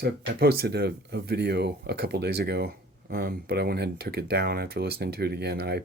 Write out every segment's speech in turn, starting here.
So I posted a video a couple days ago, but I went ahead and took it down after listening to it again. I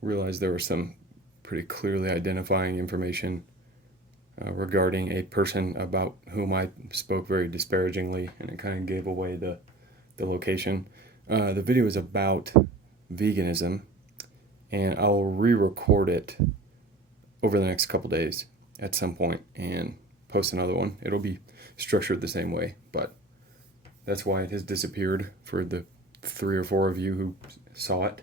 realized there was some pretty clearly identifying information regarding a person about whom I spoke very disparagingly, and it kind of gave away the location. The video is about veganism, and I'll re-record it over the next couple days at some point and post another one. It'll be structured the same way, but that's why it has disappeared for the 3 or 4 of you who saw it.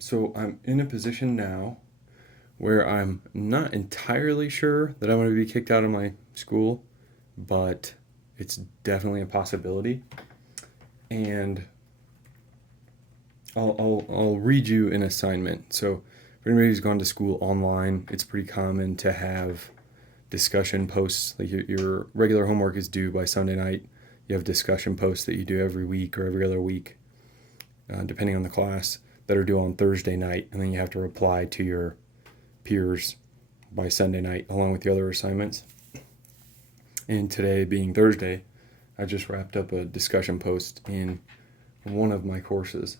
So I'm in a position now where I'm not entirely sure that I'm going to be kicked out of my school, but it's definitely a possibility. And I'll read you an assignment. So for anybody who's gone to school online, it's pretty common to have discussion posts. Like your regular homework is due by Sunday night. You have discussion posts that you do every week or every other week, depending on the class, that are due on Thursday night, and then you have to reply to your peers by Sunday night along with the other assignments. And today being Thursday, I just wrapped up a discussion post in one of my courses.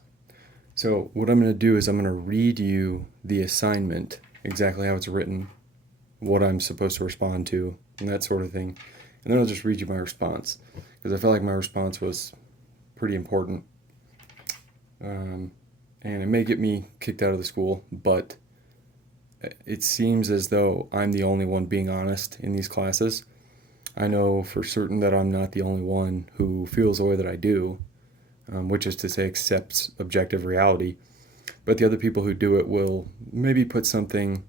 So what I'm going to do is I'm going to read you the assignment, exactly how it's written, what I'm supposed to respond to, and that sort of thing. And then I'll just read you my response, because I felt like my response was pretty important. And it may get me kicked out of the school, but it seems as though I'm the only one being honest in these classes. I know for certain that I'm not the only one who feels the way that I do, which is to say accepts objective reality. But the other people who do it will maybe put something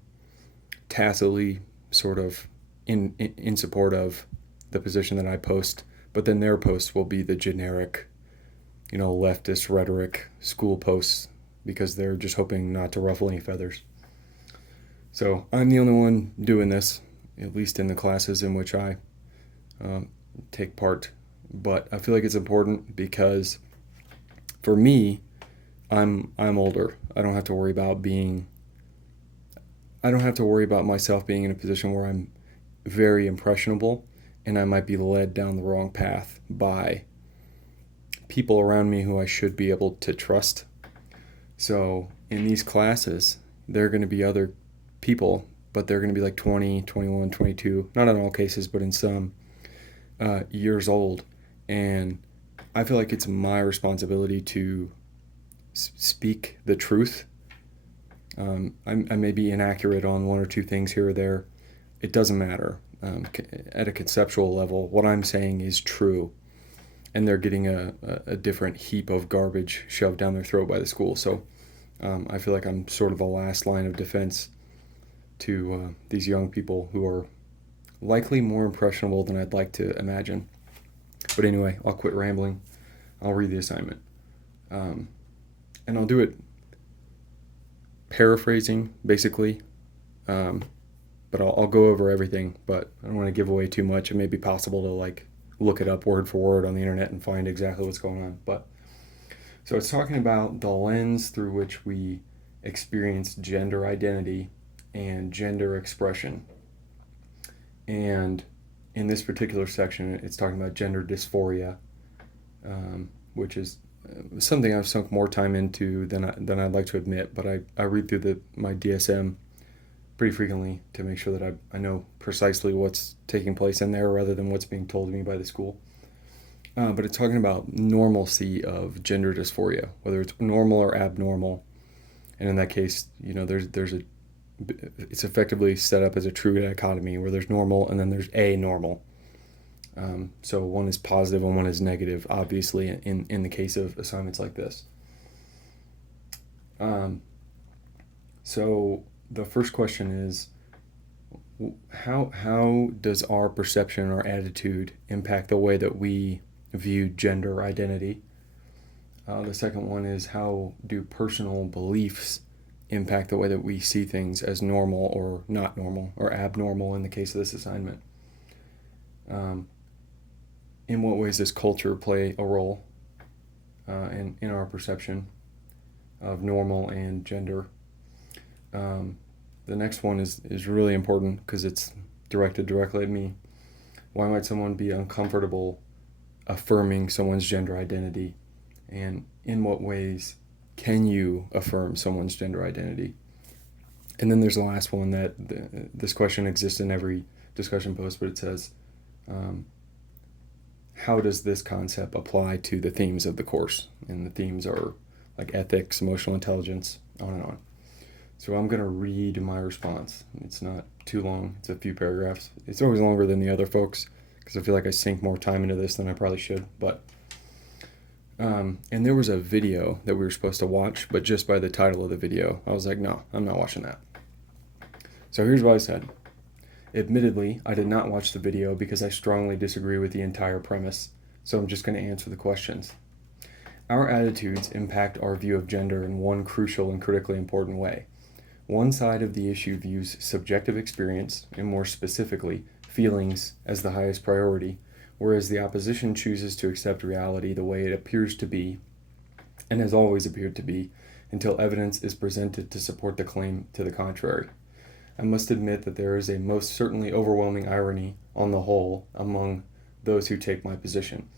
tacitly sort of in support of the position that I post, but then their posts will be the generic, leftist rhetoric school posts, because they're just hoping not to ruffle any feathers. So I'm the only one doing this, at least in the classes in which I take part. But I feel like it's important because for me, I'm older. I don't have to worry about myself being in a position where I'm very impressionable and I might be led down the wrong path by people around me who I should be able to trust. So in these classes, there are going to be other people, but they're going to be like 20, 21, 22, not in all cases, but in some, years old. And I feel like it's my responsibility to speak the truth. I may be inaccurate on one or two things here or there. It doesn't matter. At a conceptual level, what I'm saying is true, and they're getting a different heap of garbage shoved down their throat by the school. So I feel like I'm sort of the last line of defense to these young people who are likely more impressionable than I'd like to imagine. But anyway, I'll quit rambling. I'll read the assignment. And I'll do it paraphrasing, basically. But I'll go over everything, but I don't want to give away too much. It may be possible to look it up word for word on the internet and find exactly what's going on. But so it's talking about the lens through which we experience gender identity and gender expression. And in this particular section, it's talking about gender dysphoria, which is something I've sunk more time into than I'd like to admit. But I read through my DSM pretty frequently to make sure that I know precisely what's taking place in there rather than what's being told to me by the school. But it's talking about normalcy of gender dysphoria, whether it's normal or abnormal. And in that case, it's effectively set up as a true dichotomy where there's normal and then there's anormal. So one is positive and one is negative, obviously, in the case of assignments like this. So the first question is, how does our perception or attitude impact the way that we view gender identity? The second one is, how do personal beliefs impact the way that we see things as normal or not normal or abnormal in the case of this assignment? In what ways does culture play a role in our perception of normal and gender? The next one is really important because it's directed directly at me. Why might someone be uncomfortable affirming someone's gender identity? And in what ways can you affirm someone's gender identity? And then there's the last one that this question exists in every discussion post, but it says, how does this concept apply to the themes of the course? And the themes are like ethics, emotional intelligence, on and on. So I'm going to read my response. It's not too long. It's a few paragraphs. It's always longer than the other folks because I feel like I sink more time into this than I probably should. But and there was a video that we were supposed to watch, but just by the title of the video, I was like, no, I'm not watching that. So here's what I said. Admittedly, I did not watch the video because I strongly disagree with the entire premise, so I'm just going to answer the questions. Our attitudes impact our view of gender in one crucial and critically important way. One side of the issue views subjective experience, and more specifically, feelings, as the highest priority, whereas the opposition chooses to accept reality the way it appears to be, and has always appeared to be, until evidence is presented to support the claim to the contrary. I must admit that there is a most certainly overwhelming irony, on the whole, among those who take my position.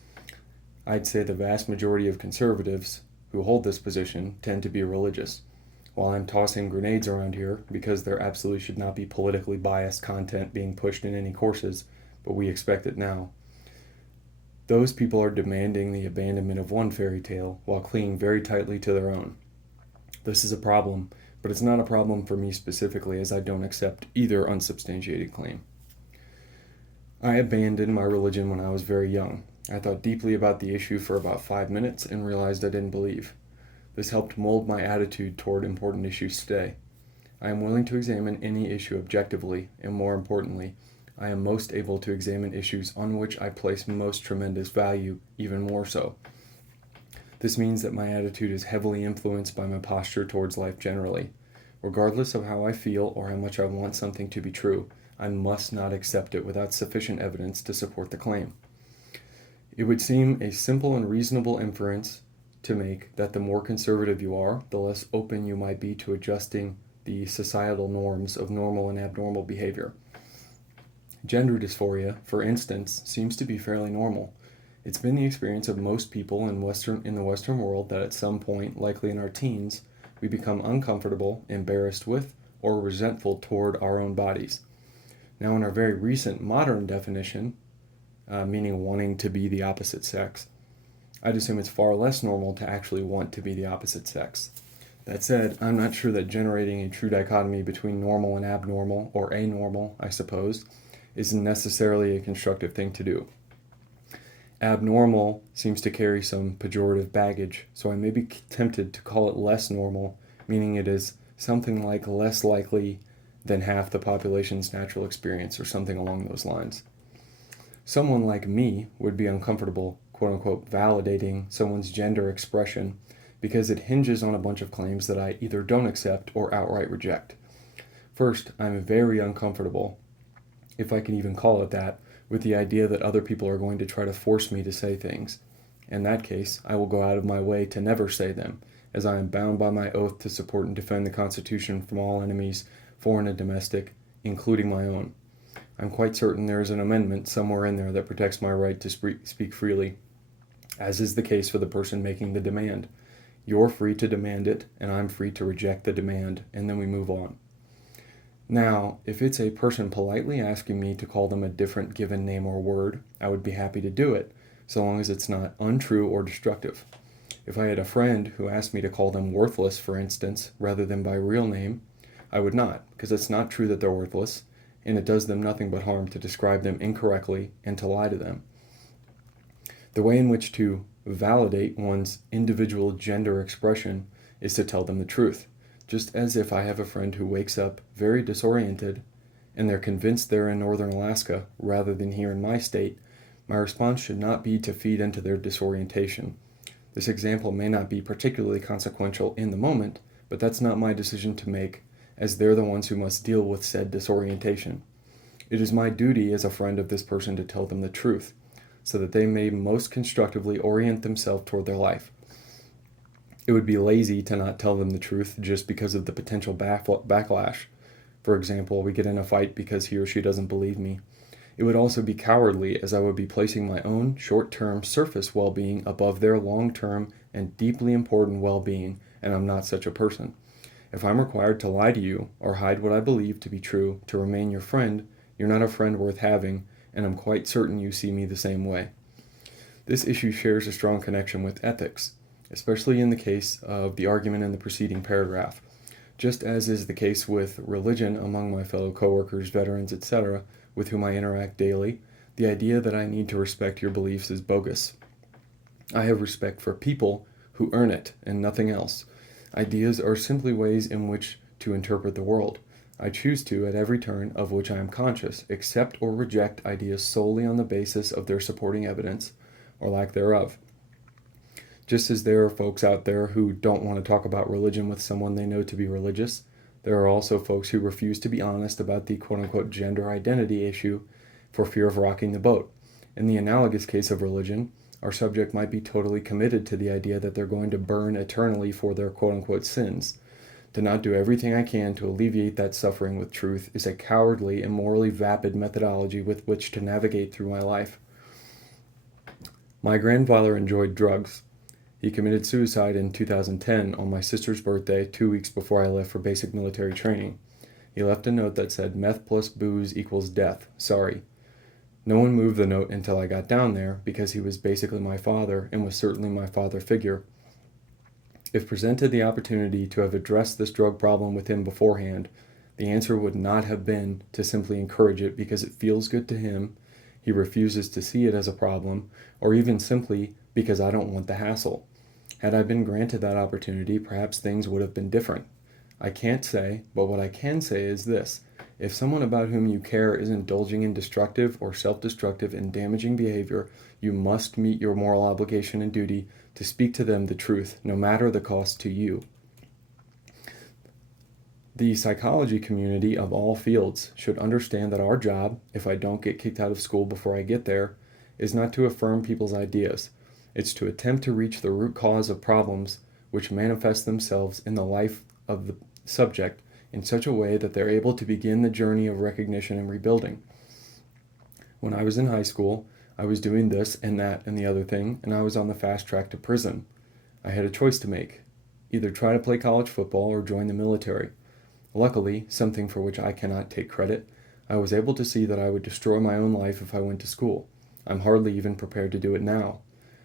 I'd say the vast majority of conservatives who hold this position tend to be religious. While I'm tossing grenades around here, because there absolutely should not be politically biased content being pushed in any courses, but we expect it now. Those people are demanding the abandonment of one fairy tale while clinging very tightly to their own. This is a problem, but it's not a problem for me specifically, as I don't accept either unsubstantiated claim. I abandoned my religion when I was very young. I thought deeply about the issue for about 5 minutes and realized I didn't believe. This helped mold my attitude toward important issues today. I am willing to examine any issue objectively, and more importantly, I am most able to examine issues on which I place most tremendous value, even more so. This means that my attitude is heavily influenced by my posture towards life generally. Regardless of how I feel or how much I want something to be true, I must not accept it without sufficient evidence to support the claim. It would seem a simple and reasonable inference to make that the more conservative you are, the less open you might be to adjusting the societal norms of normal and abnormal behavior. Gender dysphoria, for instance, seems to be fairly normal. It's been the experience of most people in the Western world that at some point, likely in our teens, we become uncomfortable, embarrassed with, or resentful toward our own bodies. Now, in our very recent modern definition, meaning wanting to be the opposite sex, I'd assume it's far less normal to actually want to be the opposite sex. That said, I'm not sure that generating a true dichotomy between normal and abnormal, or anormal, I suppose, is necessarily a constructive thing to do. Abnormal seems to carry some pejorative baggage, so I may be tempted to call it less normal, meaning it is something like less likely than half the population's natural experience, or something along those lines. Someone like me would be uncomfortable, quote-unquote, validating someone's gender expression because it hinges on a bunch of claims that I either don't accept or outright reject. First, I'm very uncomfortable, if I can even call it that, with the idea that other people are going to try to force me to say things. In that case, I will go out of my way to never say them, as I am bound by my oath to support and defend the Constitution from all enemies, foreign and domestic, including my own. I'm quite certain there is an amendment somewhere in there that protects my right to speak freely, as is the case for the person making the demand. You're free to demand it, and I'm free to reject the demand, and then we move on. Now, if it's a person politely asking me to call them a different given name or word, I would be happy to do it, so long as it's not untrue or destructive. If I had a friend who asked me to call them worthless, for instance, rather than by real name, I would not, because it's not true that they're worthless, and it does them nothing but harm to describe them incorrectly and to lie to them. The way in which to validate one's individual gender expression is to tell them the truth, just as if I have a friend who wakes up very disoriented and they're convinced they're in northern Alaska rather than here in my state. My response should not be to feed into their disorientation. This example may not be particularly consequential in the moment, but that's not my decision to make, as they're the ones who must deal with said disorientation. It is my duty as a friend of this person to tell them the truth, so that they may most constructively orient themselves toward their life. It would be lazy to not tell them the truth just because of the potential backlash. For example, we get in a fight because he or she doesn't believe me. It would also be cowardly, as I would be placing my own short-term surface well-being above their long-term and deeply important well-being, and I'm not such a person. If I'm required to lie to you or hide what I believe to be true to remain your friend, you're not a friend worth having, and I'm quite certain you see me the same way. This issue shares a strong connection with ethics, especially in the case of the argument in the preceding paragraph. Just as is the case with religion among my fellow coworkers, veterans, etc., with whom I interact daily, the idea that I need to respect your beliefs is bogus. I have respect for people who earn it and nothing else. Ideas are simply ways in which to interpret the world. I choose to, at every turn of which I am conscious, accept or reject ideas solely on the basis of their supporting evidence, or lack thereof. Just as there are folks out there who don't want to talk about religion with someone they know to be religious, there are also folks who refuse to be honest about the quote-unquote gender identity issue for fear of rocking the boat. In the analogous case of religion, our subject might be totally committed to the idea that they're going to burn eternally for their quote-unquote sins. To not do everything I can to alleviate that suffering with truth is a cowardly and morally vapid methodology with which to navigate through my life. My grandfather enjoyed drugs. He committed suicide in 2010 on my sister's birthday, 2 weeks before I left for basic military training. He left a note that said, "Meth plus booze equals death. Sorry." No one moved the note until I got down there, because he was basically my father and was certainly my father figure. If presented the opportunity to have addressed this drug problem with him beforehand, the answer would not have been to simply encourage it because it feels good to him, he refuses to see it as a problem, or even simply because I don't want the hassle. Had I been granted that opportunity, perhaps things would have been different. I can't say, but what I can say is this. If someone about whom you care is indulging in destructive or self-destructive and damaging behavior, you must meet your moral obligation and duty to speak to them the truth, no matter the cost to you. The psychology community of all fields should understand that our job, if I don't get kicked out of school before I get there, is not to affirm people's ideas. It's to attempt to reach the root cause of problems which manifest themselves in the life of the subject in such a way that they're able to begin the journey of recognition and rebuilding. When I was in high school, I was doing this and that and the other thing, and I was on the fast track to prison. I had a choice to make. Either try to play college football or join the military. Luckily, something for which I cannot take credit, I was able to see that I would destroy my own life if I went to school. I'm hardly even prepared to do it now.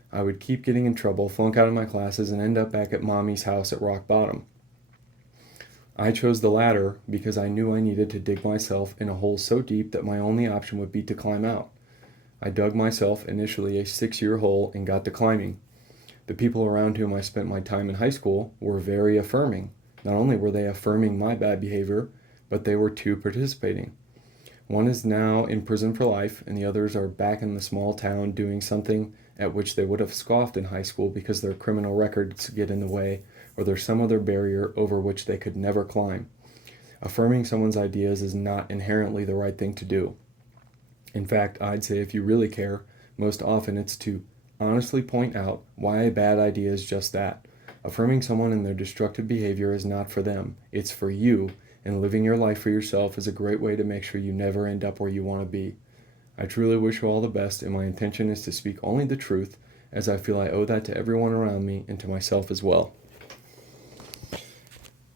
I would keep getting in trouble, flunk out of my classes, and end up back at mommy's house at rock bottom. I chose the latter because I knew I needed to dig myself in a hole so deep that my only option would be to climb out. I dug myself initially a 6-year hole and got to climbing. The people around whom I spent my time in high school were very affirming. Not only were they affirming my bad behavior, but they were too participating. One is now in prison for life, and the others are back in the small town doing something at which they would have scoffed in high school because their criminal records get in the way, or there's some other barrier over which they could never climb. Affirming someone's ideas is not inherently the right thing to do. In fact, I'd say if you really care, most often it's to honestly point out why a bad idea is just that. Affirming someone in their destructive behavior is not for them, it's for you, and living your life for yourself is a great way to make sure you never end up where you want to be. I truly wish you all the best, and my intention is to speak only the truth, as I feel I owe that to everyone around me and to myself as well.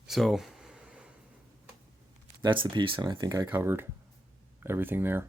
So, that's the piece, and I think I covered everything there.